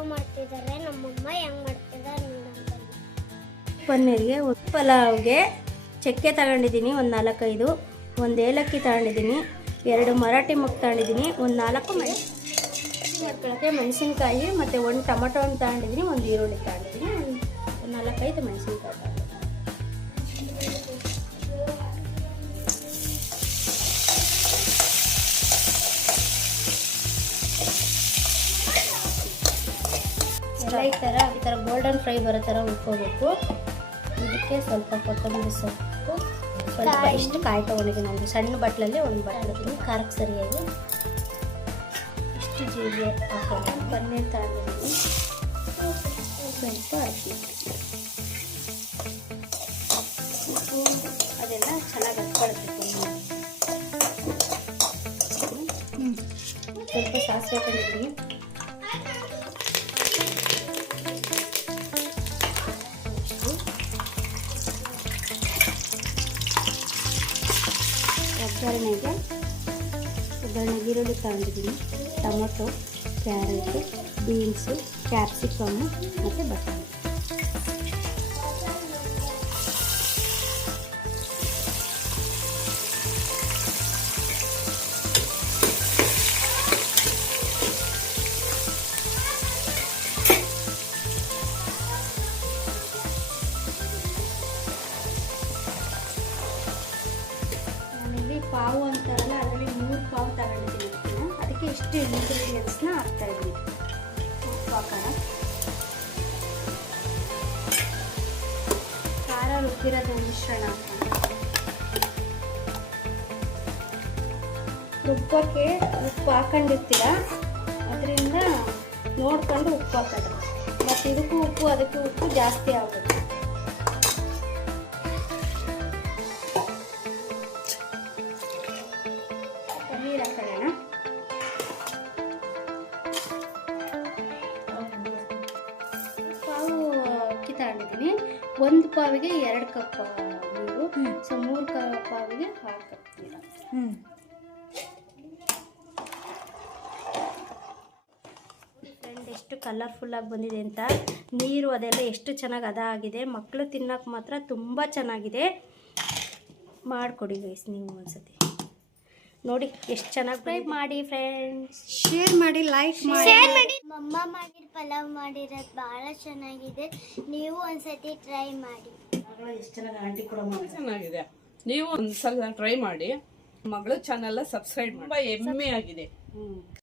ಪಲಾವ್ ಮಾಡ್ತಿದ್ದಾರೆ. ನಮ್ಮಮ್ಮ ಹೆಂಗ್ ಮಾಡ್ತಿದ್ದಾರೆ ನೋಡೋಣ. ಪನ್ನೀರ್ಗೆ ಪಲಾವ್ಗೆ ಚಕ್ಕೆ ತಗೊಂಡಿದ್ದೀನಿ, ಒಂದು 4-5, ಒಂದು ಏಲಕ್ಕಿ ತಗೊಂಡಿದ್ದೀನಿ, 2 ಮರಾಠಿ ಮೊಗ್ಗು ತಗೊಂಡಿದ್ದೀನಿ, ಒಂದು 4 ಮೆಣಸಿನ್ಕಾಯಿ ಮತ್ತು 1 ಟೊಮಟೊ ತಗೊಂಡಿದ್ದೀನಿ, ಒಂದು ಈರುಳ್ಳಿ ತಗೊಂಡಿದ್ದೀನಿ, ಒಂದು 4-5 ಮೆಣಸಿನ್ಕಾಯಿ ತಗೊಂಡಿದ್ದೀನಿ. ಈ ಥರ ಗೋಲ್ಡನ್ ಫ್ರೈ ಬರೋ ಥರ ಉಟ್ಕೋಬೇಕು. ಇದಕ್ಕೆ ಸ್ವಲ್ಪ ಕೊತ್ತಂಬರಿ ಸೊಪ್ಪು, ಸ್ವಲ್ಪ ಇಷ್ಟು ಕಾಯಿ ತೊಗೊಂಡಿದ್ದೀನಿ, ಒಂದು ಸಣ್ಣ ಬಟ್ಲಲ್ಲಿ ಒಂದು ಬಟ್ಲಿದ್ದೀನಿ ಖಾರಕ್ಕೆ ಸರಿಯಾಗಿ. ಇಷ್ಟು ಜೀರಿಗೆ ಹಾಕೊಂಡು ಪನ್ನೀರ್ ತಗೊಂಡಿದ್ದೀನಿ, ಸ್ವಲ್ಪ ಅರಿಶಿನ, ಉಪ್ಪು ಅದೆಲ್ಲ ಚೆನ್ನಾಗಿ ಹಚ್ಕೊಳ್ಬೇಕು. ಸ್ವಲ್ಪ ಸಾಸಿವೆ ಹಾಕೊಂಡಿದ್ದೀನಿ, ಒಗ್ಗರಣೆಗೆ ಈರುಳ್ಳಿ ತಗೊಂಡಿದ್ದೀನಿ, ಟೊಮೊಟೊ, ಕ್ಯಾರೆಟು, ಬೀನ್ಸು, ಕ್ಯಾಪ್ಸಿಕಮ್ಮು ಮತ್ತು ಬಟಾಣಿ. ಪಾವು ಅಂತಾರಲ್ಲ, ಅದರಲ್ಲಿ 3 ಪಾವು ತಗೊಂಡಿದ್ದೀನಿ. ಅದಕ್ಕೆ ಇಷ್ಟು ಇಂಗ್ರೀಡಿಯೆಂಟ್ಸ್ನ ಹಾಕ್ತಾಯಿದ್ದೀನಿ. ಉಪ್ಪು ಹಾಕೋಣ, ಖಾರ ರುಬ್ಬಿರೋದು ಮಿಶ್ರಣ ಹಾಕೋಣ. ರುಬ್ಬಕ್ಕೆ ಉಪ್ಪು ಹಾಕೊಂಡಿರ್ತೀರ, ಅದರಿಂದ ನೋಡ್ಕೊಂಡು ಉಪ್ಪು ಹಾಕೋದು. ಮತ್ತು ಇದಕ್ಕೂ ಉಪ್ಪು ಅದಕ್ಕೂ ಉಪ್ಪು ಜಾಸ್ತಿ ಆಗುತ್ತೆ. ನೀರು ಹಾಕೋಣ. ಪಾವು ಅಕ್ಕಿ ತಗೊಂಡಿದ್ದೀನಿ, 1 ಪಾವಿಗೆ 2 ಕಪ್ ನೀರು, ಸೊ 3 ಪಾವಿಗೆ 6 ಕಪ್ ನೀರು. ಫ್ರೆಂಡ್, ಎಷ್ಟು ಕಲರ್ಫುಲ್ಲಾಗಿ ಬಂದಿದೆ ಅಂತ. ನೀರು ಅದೆಲ್ಲ ಎಷ್ಟು ಚೆನ್ನಾಗಿ ಆಗಿದೆ. ಮಕ್ಕಳು ತಿನ್ನೋಕೆ ಮಾತ್ರ ತುಂಬ ಚೆನ್ನಾಗಿದೆ. ಮಾಡಿಕೊಡಿ ಗೈಸ್ ನೀವು ಒಂದ್ಸತಿ ನೋಡಿ ಎಷ್ಟು ಚೆನ್ನಾಗಿ. ಫ್ರೈ ಮಾಡಿ ಫ್ರೆಂಡ್ಸ್, ಶೇರ್ ಮಾಡಿ, ಲೈಕ್ ಮಾಡಿ. ಮಮ್ಮ ಮಾಡಿದ ಪಲಾವ್ ಮಾಡಿರೋದು ಬಹಳ ಚೆನ್ನಾಗಿದೆ. ನೀವು ಒಂದ್ಸತಿ ಟ್ರೈ ಮಾಡಿ. ಎಷ್ಟು ಚೆನ್ನಾಗಿ ಆಂಟಿ ಕೂಡ ಚೆನ್ನಾಗಿದೆ. ನೀವು ಒಂದ್ಸಲ ಟ್ರೈ ಮಾಡಿ. ಮಗಳು ಚಾನೆಲ್ ಸಬ್ಸ್ಕ್ರೈಬ್ ಮಾಡಿ. ತುಂಬಾ ಹೆಮ್ಮೆ ಆಗಿದೆ.